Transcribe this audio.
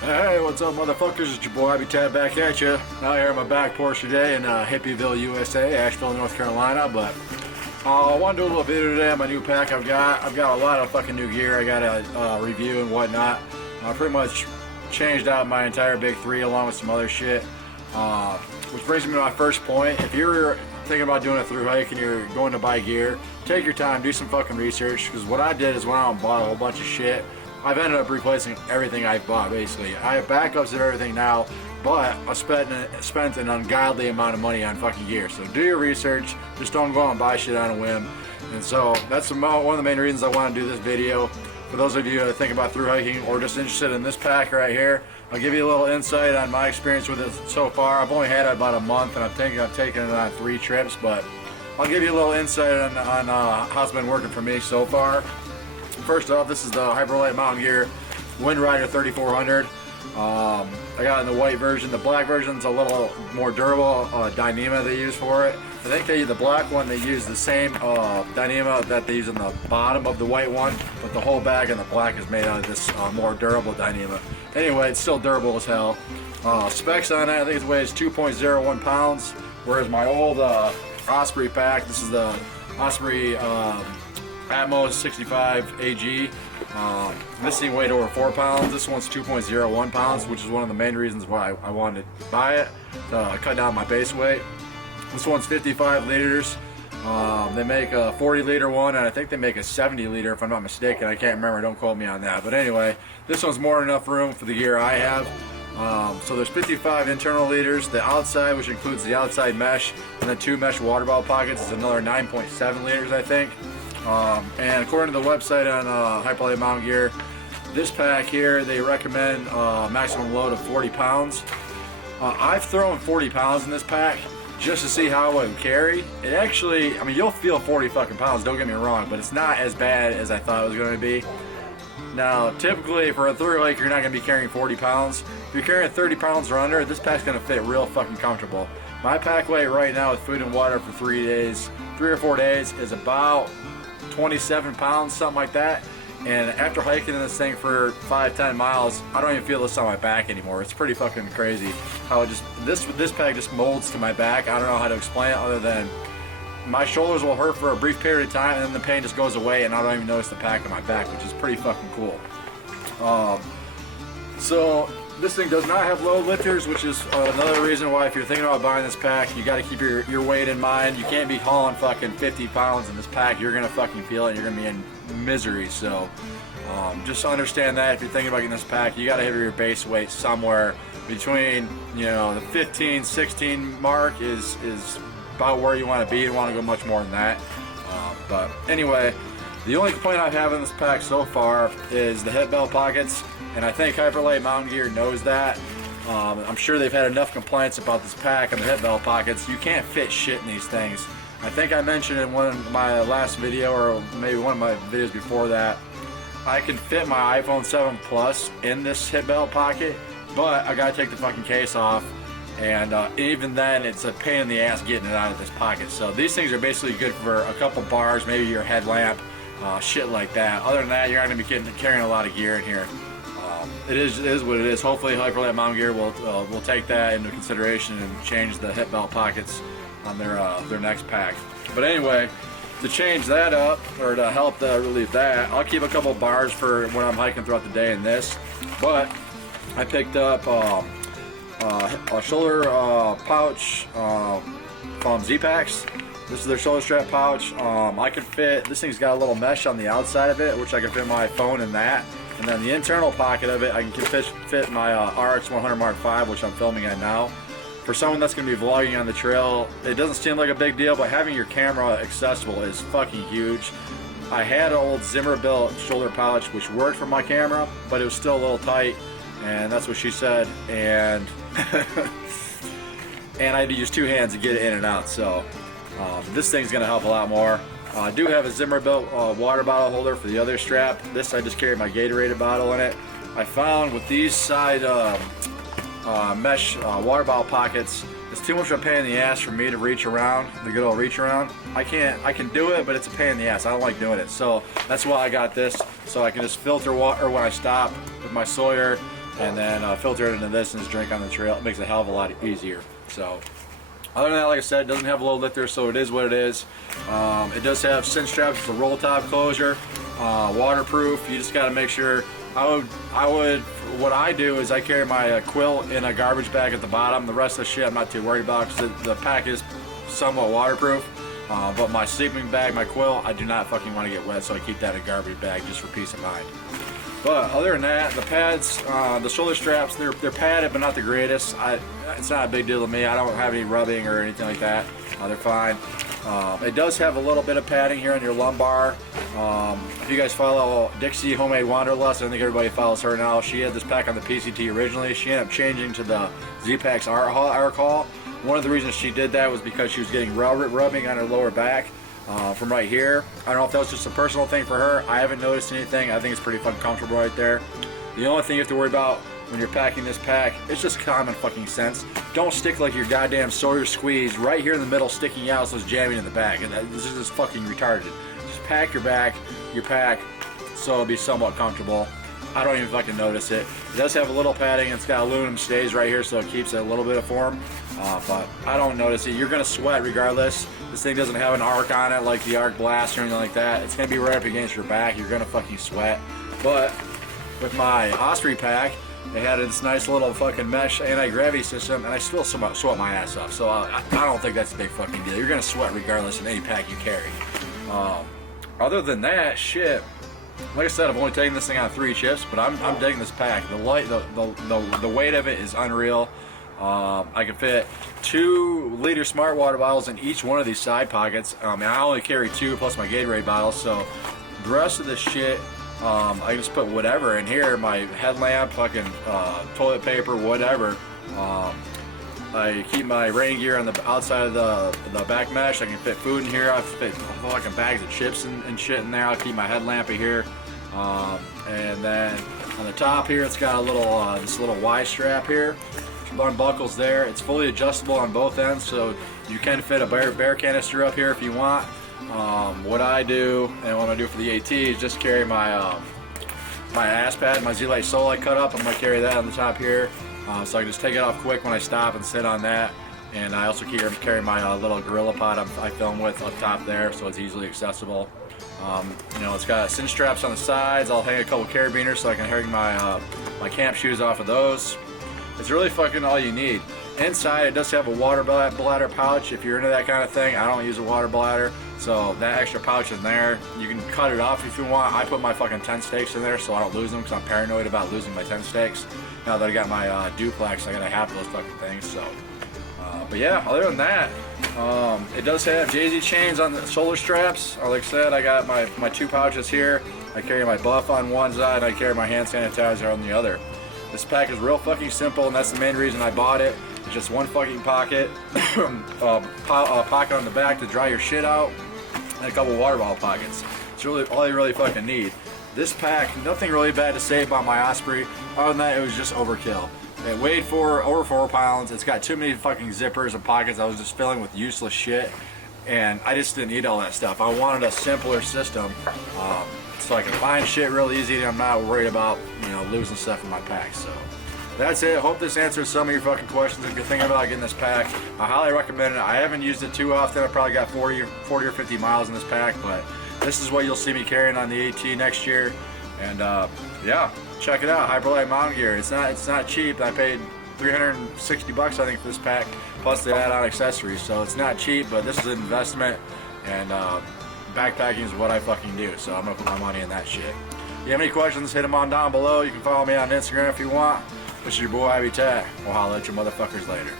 Hey, what's up, motherfuckers? It's your boy, Tab back at you. Out here on my back porch today in Hippieville, USA, Asheville, North Carolina. But I want to do a little video today on my new pack I've got a lot of fucking new gear I got to review and whatnot. I pretty much changed out my entire big three along with some other shit. Which brings me to my first point. If you're thinking about doing a through hike and you're going to buy gear, take your time, do some fucking research. Because what I did is went out and bought a whole bunch of shit. I've ended up replacing everything I've bought, basically. I have backups of everything now, but I spent an ungodly amount of money on fucking gear. So do your research, just don't go out and buy shit on a whim. And so that's one of the main reasons I want to do this video. For those of you that think about through hiking or just interested in this pack right here, I'll give you a little insight on my experience with it so far. I've only had it about a month, and I'm thinking I've taken it on 3 trips, but I'll give you a little insight on how it's been working for me so far. First off, this is the Hyperlight Mountain Gear Windrider 3400. I got it in the white version. The black version's a little more durable Dyneema they use for it. I think the black one, they use the same Dyneema that they use in the bottom of the white one, but the whole bag in the black is made out of this more durable Dyneema. Anyway, it's still durable as hell. Specs on it, I think it weighs 2.01 pounds, whereas my old Osprey pack, this is the Osprey Atmos 65 AG. This thing weighed over 4 pounds. This one's 2.01 pounds, which is one of the main reasons why I wanted to buy it, to cut down my base weight. This one's 55 liters. They make a 40 liter one, and I think they make a 70 liter if I'm not mistaken. I can't remember, don't quote me on that. But anyway, this one's more than enough room for the gear I have. So there's 55 internal liters. The outside, which includes the outside mesh and the 2 mesh water bottle pockets, is another 9.7 liters, I think. And according to the website on Hyperlight Mountain Gear, this pack here, they recommend maximum load of 40 pounds. I've thrown 40 pounds in this pack just to see how it would carry. It actually, I mean, you'll feel 40 fucking pounds, don't get me wrong, but it's not as bad as I thought it was going to be. Now, typically for a through hike, you're not going to be carrying 40 pounds. If you're carrying 30 pounds or under, this pack's going to fit real fucking comfortable. My pack weight right now with food and water for 3 or 4 days, is about 27 pounds, something like that. And after hiking in this thing for 5-10 miles, I don't even feel this on my back anymore. It's pretty fucking crazy how it just, this pack just molds to my back. I don't know how to explain it other than my shoulders will hurt for a brief period of time, and then the pain just goes away, and I don't even notice the pack on my back, which is pretty fucking cool. So this thing does not have load lifters, which is another reason why if you're thinking about buying this pack, you got to keep your weight in mind. You can't be hauling fucking 50 pounds in this pack. You're gonna fucking feel it. You're gonna be in misery. So just understand that if you're thinking about getting this pack, you got to have your base weight somewhere between, you know, the 15, 16 mark is about where you want to be. You want to go much more than that. But anyway, the only complaint I have in this pack so far is the hip belt pockets. And I think Hyperlight Mountain Gear knows that. I'm sure they've had enough complaints about this pack and the hip belt pockets. You can't fit shit in these things. I think I mentioned in one of my last video, or maybe one of my videos before that, I can fit my iPhone 7 Plus in this hip belt pocket, but I gotta take the fucking case off. And even then, it's a pain in the ass getting it out of this pocket. So these things are basically good for a couple bars, maybe your headlamp, shit like that. Other than that, you're not gonna be carrying a lot of gear in here. It is what it is. Hopefully Hyperlight Mountain Gear will take that into consideration and change the hip belt pockets on their next pack. But anyway, to change that up, or to help relieve that, I'll keep a couple bars for when I'm hiking throughout the day in this. But I picked up a shoulder pouch from Z-Packs. This is their shoulder strap pouch. I can fit, this thing's got a little mesh on the outside of it, which I can fit my phone in that. And then the internal pocket of it, I can fit my RX 100 Mark V, which I'm filming at now. For someone that's going to be vlogging on the trail, it doesn't seem like a big deal, but having your camera accessible is fucking huge. I had an old Zimmer built shoulder pouch, which worked for my camera, but it was still a little tight, and that's what she said. And and I had to use 2 hands to get it in and out. So this thing's going to help a lot more. I do have a Zimmer built water bottle holder for the other strap. This, I just carry my Gatorade bottle in it. I found with these side mesh water bottle pockets, it's too much of a pain in the ass for me to reach around, the good old reach around. I can do it, but it's a pain in the ass. I don't like doing it. So that's why I got this, so I can just filter water when I stop with my Sawyer, and then filter it into this and just drink on the trail. It makes it a hell of a lot easier. So other than that, like I said, it doesn't have a low lifter, so it is what it is. It does have cinch straps. It's a roll top closure, waterproof. You just got to make sure. What I do is I carry my quill in a garbage bag at the bottom. The rest of the shit I'm not too worried about because the pack is somewhat waterproof. But my sleeping bag, my quill, I do not fucking want to get wet, so I keep that in a garbage bag just for peace of mind. But other than that, the pads, the shoulder straps, they're padded, but not the greatest. It's not a big deal to me. I don't have any rubbing or anything like that. They're fine. It does have a little bit of padding here on your lumbar. If you guys follow Dixie Homemade Wanderlust, I think everybody follows her now. She had this pack on the PCT originally. She ended up changing to the Z-Packs Arc Haul. One of the reasons she did that was because she was getting rubbing on her lower back from right here. I don't know if that was just a personal thing for her. I haven't noticed anything. I think it's pretty fucking comfortable right there. The only thing you have to worry about when you're packing this pack, it's just common fucking sense. Don't stick like your goddamn Sawyer squeeze right here in the middle, sticking out so it's jamming in the back. And this is just fucking retarded. Just pack your pack, so it'll be somewhat comfortable. I don't even fucking notice it. It does have a little padding. It's got aluminum stays right here, so it keeps it a little bit of form. But I don't notice it. You're gonna sweat regardless. This thing doesn't have an arc on it like the Arc Blast or anything like that. It's gonna be right up against your back. You're gonna fucking sweat. But with my Osprey pack, it had this nice little fucking mesh anti-gravity system, and I still sweat my ass off. So I don't think that's a big fucking deal. You're gonna sweat regardless in any pack you carry. Other than that, shit. Like I said, I've only taken this thing on 3 trips, but I'm digging this pack. The weight of it is unreal. I can fit 2-liter smart water bottles in each one of these side pockets. And I only carry 2 plus my Gatorade bottles, so the rest of this shit, I can just put whatever in here. My headlamp, fucking toilet paper, whatever. I keep my rain gear on the outside of the back mesh. I can fit food in here. I fit fucking bags of chips and shit in there. I'll keep my headlamp in here. And then on the top here, it's got a little this little Y strap here. Unbuckles there. It's fully adjustable on both ends, so you can fit a bear canister up here if you want. What I do and what I do for the AT is just carry my my ass pad, my Z-Lite sole I cut up. I'm gonna carry that on the top here. So I can just take it off quick when I stop and sit on that. And I also carry my little Gorilla Pod I film with up top there, so it's easily accessible. You know, it's got cinch straps on the sides. I'll hang a couple carabiners so I can hang my my camp shoes off of those. It's really fucking all you need. Inside, it does have a water bladder pouch if you're into that kind of thing. I don't use a water bladder, so that extra pouch is there. You can cut it off if you want. I put my fucking tent stakes in there so I don't lose them because I'm paranoid about losing my tent stakes. Now that I got my duplex, I gotta have those fucking things. So, but yeah, other than that, it does have Jay-Z chains on the shoulder straps. Like I said, I got my 2 pouches here. I carry my buff on one side, and I carry my hand sanitizer on the other. This pack is real fucking simple, and that's the main reason I bought it. It's just one fucking pocket, pocket on the back to dry your shit out, and a couple water bottle pockets. It's really all you really fucking need. This pack, nothing really bad to say about my Osprey. Other than that, it was just overkill. It weighed over 4 pounds. It's got too many fucking zippers and pockets I was just filling with useless shit, and I just didn't need all that stuff. I wanted a simpler system. So I can find shit real easy and I'm not worried about, you know, losing stuff in my pack. So that's it. Hope this answers some of your fucking questions. If you're thinking about getting this pack, I highly recommend it. I haven't used it too often. I probably got 40 or 50 miles in this pack, but this is what you'll see me carrying on the AT next year. And yeah, check it out. Hyperlight mountain gear. It's not cheap. I paid $360 I think for this pack, plus the add-on accessories. So it's not cheap, but this is an investment. And backpacking is what I fucking do, so I'm gonna put my money in that shit. If you have any questions, hit them on down below. You can follow me on Instagram if you want. This is your boy Ivy Tag. We'll holla at you motherfuckers later.